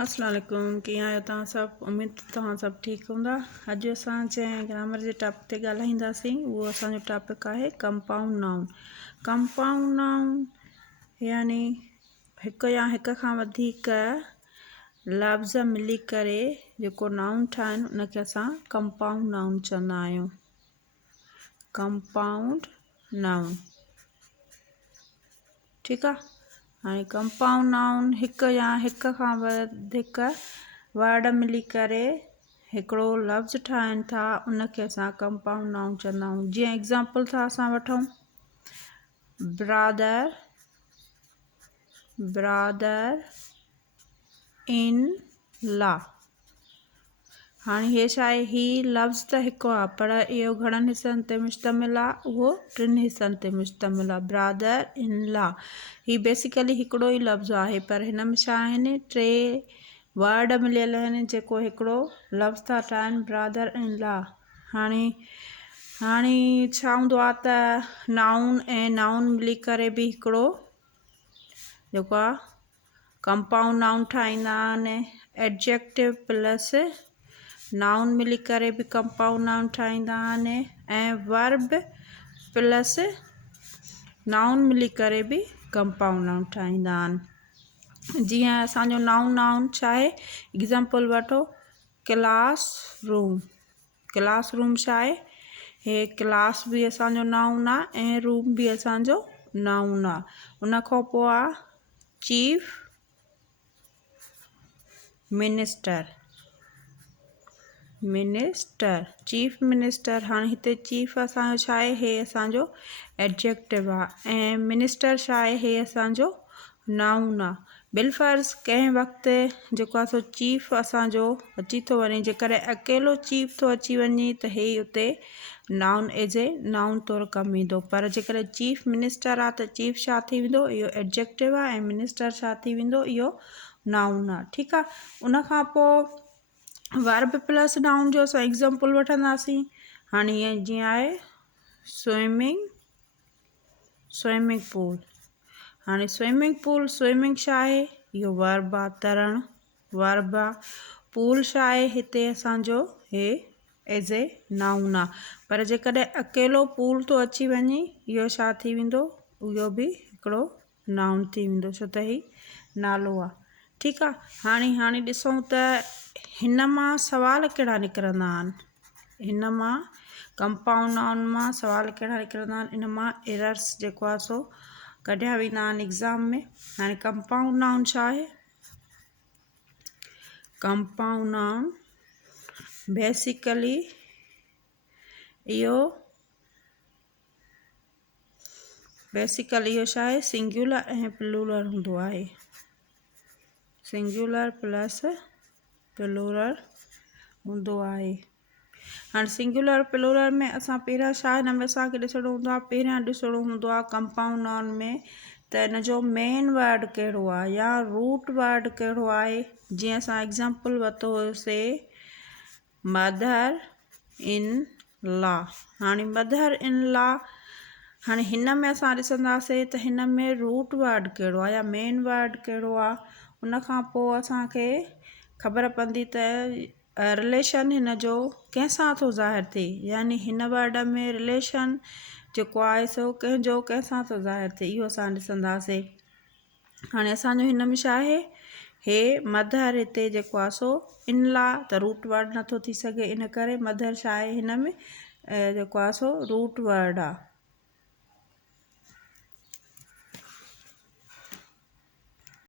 अस्सलाम वालेकुम, कीअं आहियो तव्हां सभु। उम्मीद तव्हां सभु ठीकु हूंदा। अॼु असां जंहिं ग्रामर जे टॉपिक ते ॻाल्हाईंदासीं उहो असांजो टॉपिक आहे कंपाउंड नाउन। कंपाउंड नाउन यानी हिकु या हिक खां वधीक लफ़्ज़ मिली करे जेको नाउन ठाहिनि उनखे असां कंपाउंड नाउन चवंदा आहियूं। कंपाउंड नाउन, ठीकु आहे। हाणे कंपाउंड नाउन हिकु या हिक खां वधीक वर्ड मिली करे हिकिड़ो लफ़्ज़ ठाहिनि था उनखे असां कंपाउंड नाउन चवंदा आहियूं। जीअं एग्ज़ाम्पल था असां वठूं, ब्रदर, ब्रदर इन लॉ। हाणे इहे छा आहे, ही लफ़्ज़ त हिकु आहे पर इहो घणनि हिसनि ते मुश्तमिल आहे, उहो 3 हिसनि ते मुश्तमिल आहे। ब्रदर इन लॉ ही बेसिकली हिकिड़ो ई लफ़्ज़ आहे पर हिन में छा आहिनि, 3 वर्ड मिलियल आहिनि जेको हिकिड़ो लफ़्ज़ था ठाहिनि, ब्रदर इन लॉ। हाणे छा हूंदो आहे त नाउन ऐं नाउन मिली करे बि हिकिड़ो जेको आहे कंपाउंड नाउन ठाहींदा आहिनि। एडजेक्टिव प्लस नाउन मिली करे बि कंपाउंड नाउन ठाहींदा आहिनि ऐं वर्ब प्लस नाउन मिली करे बि कंपाउंड नाउन ठाहींदा आहिनि। जीअं असांजो नाउन छा आहे, एग्ज़ाम्पल वठो, क्लास रूम। क्लास रूम छा आहे, हे क्लास बि असांजो नाउन आहे ऐं रूम बि असांजो नाउन आहे। उन खां पोइ आहे chief minister, minister, chief minister. हाणे हिते चीफ असांजो छा आहे, हे असांजो एडजेक्टिव आहे ऐं मिनिस्टर छा आहे, हे असांजो नाउन आहे। बिलफर्ज़ कंहिं वक़्तु जेको आहे सो चीफ असांजो अची थो वञे, जेकर अकेलो चीफ थो अची वञे त हे उते नाउन एज ए नाउन तौरु कमु ईंदो। पर जेकर चीफ मिनिस्टर आहे त चीफ छा थी वेंदो, इहो एडजेक्टिव आहे ऐं मिनिस्टर छा थी वेंदो, इहो नाउन आहे। ठीकु आहे। उन खां पोइ वर्ब प्लस नाउन जो असां एग्ज़ाम्पल वठंदासीं। हाणे ईअं जीअं आहे स्विमिंग, स्विमिंग पूल। हाणे स्विमिंग पूल, स्विमिंग छा आहे, इहो वर्ब आहे, तरणु वर्ब आहे। पूल छा आहे, हिते असांजो हे एज ए नाउन आहे। पर जेकॾहिं अकेलो पूल थो अची वञे, इहो छा थी वेंदो, इहो बि हिकिड़ो नाउन थी वेंदो छो त ही नालो आहे। ठीकु आहे। हाणे ॾिसूं त हिन मां सवाल कहिड़ा निकिरंदा आहिनि, हिन मां कंपाउंड नाउन मां सवाल कहिड़ा निकिरंदा आहिनि, इन मां एरर्स जेको आहे सो कढिया वेंदा आहिनि एग्ज़ाम में। हाणे कंपाउंड नाउन छा आहे, कंपाउंड नाउन बेसिकली इहो छा आहे, सिंगुलर ऐं प्लूरल हूंदो आहे। सिंगुलर प्लस प्लूरल हूंदो आहे। हाणे सिंगुलर प्लूरल में असां पहिरियां छा, हिन में असांखे ॾिसणो हूंदो आहे, पहिरियां ॾिसणो हूंदो आहे कंपाउंड नाउन में त हिन जो मेन वर्ड कहिड़ो आहे या रूट वर्ड कहिड़ो आहे। जीअं असां एग्ज़ाम्पल वरितोसीं मदर इन लॉ। हाणे मदर इन लॉ, हाणे हिन में असां ॾिसंदासीं त हिन में रूट वर्ड कहिड़ो आहे या मेन वर्ड कहिड़ो आहे। उन खां पोइ असांखे ख़बर पवंदी त रिलेशन हिन जो कंहिंसां थो ज़ाहिर थिए, यानी हिन वर्ड में रिलेशन जेको आहे सो कंहिंजो कंहिंसां थो ज़ाहिर थिए, इहो असां ॾिसंदासीं। हाणे असांजो हिन में छा आहे, हे मदर हिते जेको आहे सो इन लॉ त रूट वर्ड नथो थी सघे, इन करे मदर छा आहे हिन में जेको आहे सो रूट वर्ड आहे।